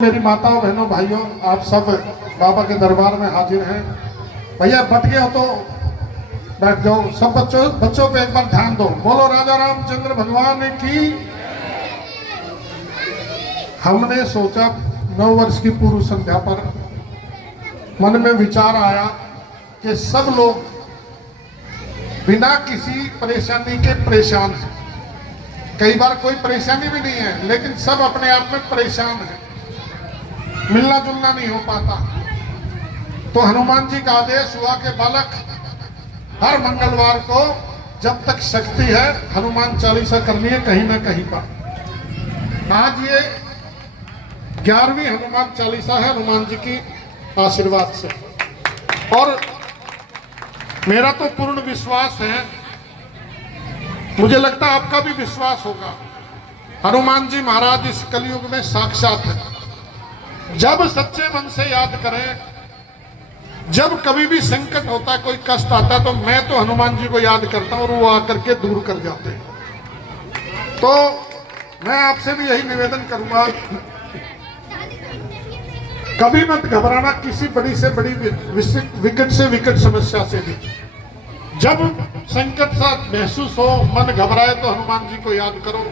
मेरी माताओं बहनों भाइयों, आप सब बाबा के दरबार में हाजिर हैं। भैया बट गए हो तो बैठ जाओ। सब बच्चों पे एक बार ध्यान दो। बोलो राजा रामचंद्र भगवान की। हमने सोचा 9 वर्ष की पूर्व संध्या पर मन में विचार आया कि सब लोग बिना किसी परेशानी के परेशान हैं। कई बार कोई परेशानी भी नहीं है, लेकिन सब अपने आप में परेशान है, मिलना जुलना नहीं हो पाता। तो हनुमान जी का आदेश हुआ कि बालक, हर मंगलवार को जब तक शक्ति है हनुमान चालीसा करनी है कहीं ना कहीं पर। आज ये 11वीं हनुमान चालीसा है हनुमान जी की आशीर्वाद से। और मेरा तो पूर्ण विश्वास है, मुझे लगता है आपका भी विश्वास होगा, हनुमान जी महाराज इस कलयुग में साक्षात है। जब सच्चे मन से याद करें, जब कभी भी संकट होता है, कोई कष्ट आता है, तो मैं तो हनुमान जी को याद करता हूं और वो आकर के दूर कर जाते हैं। तो मैं आपसे भी यही निवेदन करूंगा, कभी मत घबराना किसी बड़ी से बड़ी विकट से विकट समस्या से भी। जब संकट सा महसूस हो, मन घबराए, तो हनुमान जी को याद करो,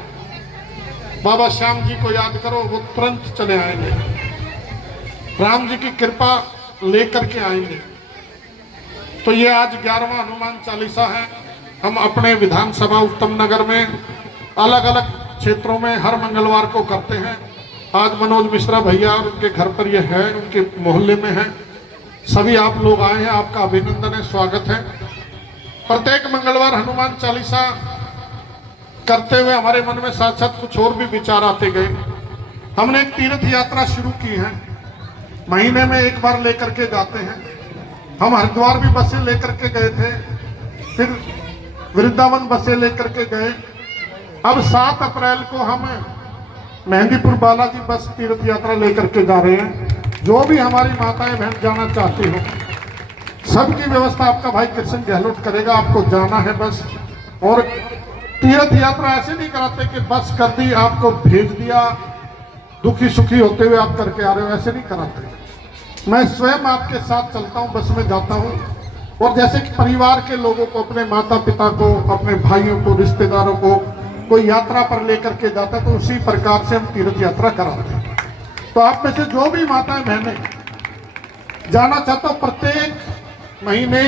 बाबा श्याम जी को याद करो, वो तुरंत चले आएंगे, राम जी की कृपा लेकर के आएंगे। तो ये आज 11वां हनुमान चालीसा है। हम अपने विधानसभा उत्तम नगर में अलग अलग क्षेत्रों में हर मंगलवार को करते हैं। आज मनोज मिश्रा भैया उनके घर पर ये है, उनके मोहल्ले में है। सभी आप लोग आए हैं, आपका अभिनंदन है, स्वागत है। प्रत्येक मंगलवार हनुमान चालीसा करते हुए हमारे मन में साथ साथ कुछ और भी विचार आते गए। हमने एक तीर्थ यात्रा शुरू की है, महीने में एक बार लेकर के जाते हैं। हम हरिद्वार भी बसें लेकर के गए थे, फिर वृंदावन बसें लेकर के गए। अब 7 अप्रैल को हम मेहंदीपुर बालाजी बस तीर्थ यात्रा लेकर के जा रहे हैं। जो भी हमारी माताएं बहन जाना चाहती हो, सबकी व्यवस्था आपका भाई कृष्ण गहलोत करेगा। आपको जाना है बस। और तीर्थ यात्रा ऐसे नहीं कराते कि बस कर दी, आपको भेज दिया, दुखी सुखी होते हुए आप करके आ रहे हो, ऐसे नहीं कराते। मैं स्वयं आपके साथ चलता हूँ, बस में जाता हूँ। और जैसे कि परिवार के लोगों को, अपने माता पिता को, अपने भाइयों को, रिश्तेदारों को कोई यात्रा पर लेकर के जाता है, तो उसी प्रकार से हम तीर्थ यात्रा कराते हैं। तो आप में से जो भी माताएं बहनें जाना चाहता हूँ, प्रत्येक महीने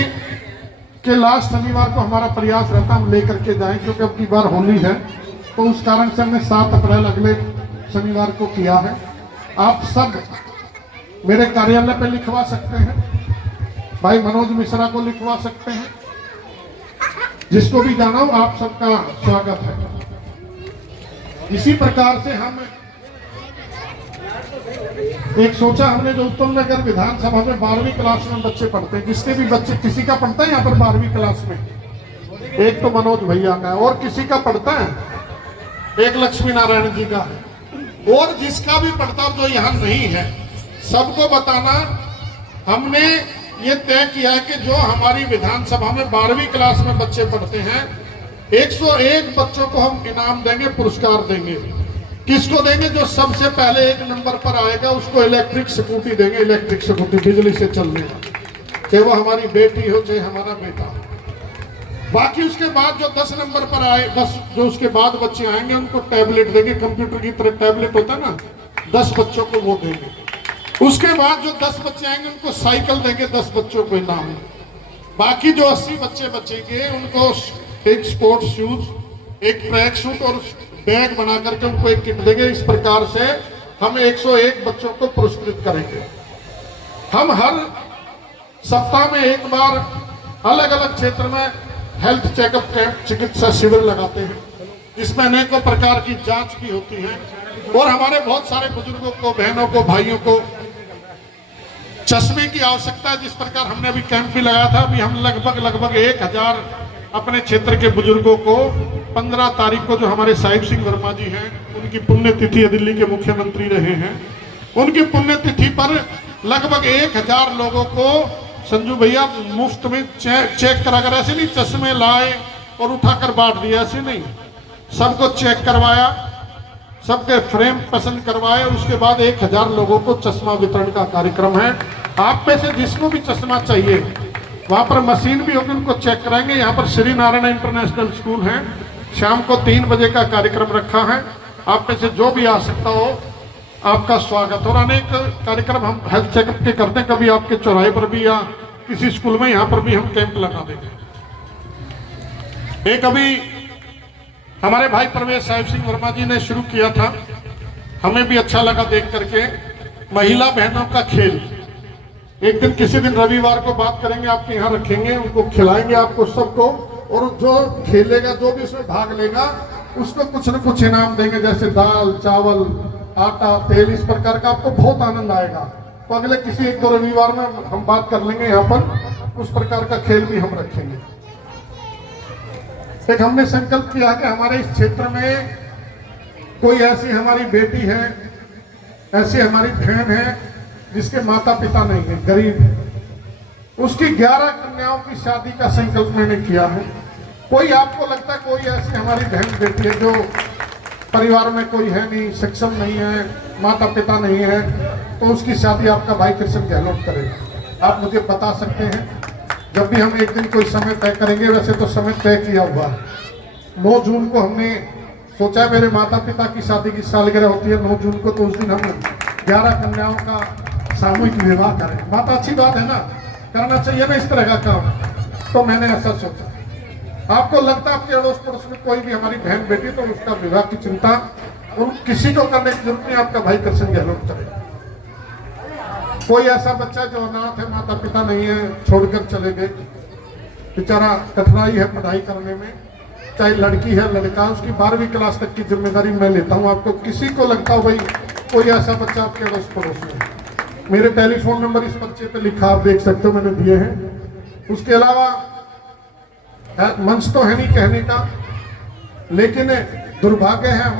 के लास्ट शनिवार को हमारा प्रयास रहता है हम लेकर के जाएं, क्योंकि अब की बार होली है, तो उस कारण से हमने 7 अप्रैल अगले शनिवार को किया है। आप सब मेरे कार्यालय पे लिखवा सकते हैं, भाई मनोज मिश्रा को लिखवा सकते हैं, जिसको भी जाना हो आप सबका स्वागत है। इसी प्रकार से हम एक सोचा हमने, जो उत्तम नगर विधानसभा में 12वीं क्लास में बच्चे पढ़ते हैं, जिसके भी बच्चे, किसी का पढ़ता है यहाँ पर 12वीं क्लास में, एक तो मनोज भैया का है, और किसी का पढ़ता है, एक लक्ष्मी नारायण जी का है, और जिसका भी पढ़ता हो जो यहाँ नहीं है, सबको बताना। हमने ये तय किया है कि जो हमारी विधानसभा में 12वीं क्लास में बच्चे पढ़ते हैं, 101 बच्चों को हम इनाम देंगे, पुरस्कार देंगे। किसको देंगे? जो सबसे पहले 1 नंबर पर आएगा उसको इलेक्ट्रिक स्कूटी देंगे, इलेक्ट्रिक स्कूटी बिजली से चलने वाली, चाहे वो हमारी बेटी हो चाहे हमारा बेटा हो। बाकी उसके बाद जो 10 नंबर पर आए, 10 जो उसके बाद बच्चे आएंगे, उनको टैबलेट देंगे, कंप्यूटर की तरह टैबलेट होता है ना, 10 बच्चों को वो देंगे। उसके बाद जो 10 बच्चे आएंगे उनको साइकिल देंगे, 10 बच्चों को इनाम। बाकी जो 80 बच्चे बचेंगे उनको एक स्पोर्ट्स शूज, एक ट्रैक सूट और बैग बना करके उनको एक किट देंगे। इस प्रकार से हम 101 बच्चों को पुरस्कृत करेंगे। हम हर सप्ताह में एक बार अलग अलग क्षेत्र में हेल्थ चेकअप कैंप, चिकित्सा शिविर लगाते हैं, जिसमें अनेकों प्रकार की जांच भी होती है। और हमारे बहुत सारे बुजुर्गों को, बहनों को, भाइयों को चश्मे की आवश्यकता है। जिस प्रकार हमने अभी कैंप भी लगाया था, अभी हम लगभग 1000 अपने क्षेत्र के बुजुर्गों को 15 तारीख को, जो हमारे साहिब सिंह वर्मा जी हैं, उनकी पुण्यतिथि है, दिल्ली के मुख्यमंत्री रहे हैं, उनकी पुण्यतिथि पर लगभग 1000 लोगों को संजू भैया मुफ्त में चेक करा कर, ऐसे नहीं चश्मे लाए और उठाकर बांट दिया, ऐसे नहीं, सबको चेक करवाया, सबके फ्रेम पसंद करवाए। उसके बाद 1000 लोगों को चश्मा वितरण का कार्यक्रम है। आप में से जिसको भी चश्मा चाहिए, वहाँ पर मशीन भी होगी, उनको चेक कराएंगे। यहाँ पर श्री नारायण इंटरनेशनल स्कूल है, शाम को 3 बजे का कार्यक्रम रखा है। आप में से जो भी आ सकता हो, आपका स्वागत। और अनेक कार्यक्रम हम हेल्थ चेकअप के करते हैं, कभी आपके चौराहे पर भी या किसी स्कूल में, यहाँ पर भी हम कैंप लगा देंगे। एक अभी हमारे भाई परवेश साहिब सिंह वर्मा जी ने शुरू किया था, हमें भी अच्छा लगा देख करके, महिला बहनों का खेल। एक दिन किसी दिन रविवार को बात करेंगे, आपके यहाँ रखेंगे, उनको खिलाएंगे आपको सबको, और जो खेलेगा, जो भी उसमें भाग लेगा, उसको कुछ न कुछ इनाम देंगे, जैसे दाल, चावल, आटा, तेल, इस प्रकार का। आपको बहुत आनंद आएगा। तो अगले किसी 1-2 रविवार में हम बात कर लेंगे, यहाँ पर उस प्रकार का खेल भी हम रखेंगे। एक हमने संकल्प किया कि हमारे इस क्षेत्र में कोई ऐसी हमारी बेटी है, ऐसी हमारी बहन है जिसके माता पिता नहीं है, गरीब है, उसकी 11 कन्याओं की शादी का संकल्प मैंने किया है। कोई आपको लगता है कोई ऐसी हमारी बहन बेटी है जो परिवार में कोई है नहीं, सक्षम नहीं है, माता पिता नहीं है, तो उसकी शादी आपका भाई कृष्ण गहलोत करेगा। आप मुझे बता सकते हैं, जब भी हम एक दिन कोई समय तय करेंगे। वैसे तो समय तय किया हुआ है, 9 जून को हमने सोचा है, मेरे माता पिता की शादी की सालगिरह होती है 9 जून को, तो उस दिन हम 11 कन्याओं का सामूहिक विवाह करें। बात अच्छी बात है ना, करना चाहिए ना इस तरह का काम। तो मैंने ऐसा सोचा। आपको लगता है आपके अड़ोस पड़ोस में कोई भी हमारी बहन बेटी, तो उसका विवाह की चिंता उन किसी को करने की जरूरत नहीं, आपका भाई कृष्ण गहलोत करेगा। कोई ऐसा बच्चा जो अनाथ है, माता पिता नहीं है, छोड़कर चले गए, बेचारा कठिनाई है पढ़ाई करने में, चाहे लड़की है लड़का, उसकी 12वीं क्लास तक की जिम्मेदारी मैं लेता हूँ। आपको किसी को लगता हो भाई कोई ऐसा बच्चा आपके अड़ोस पड़ोस में, मेरे टेलीफोन नंबर इस पर्चे पे लिखा, आप देख सकते हो, मैंने दिए हैं। उसके अलावा मंच तो है नहीं कहने का, लेकिन दुर्भाग्य है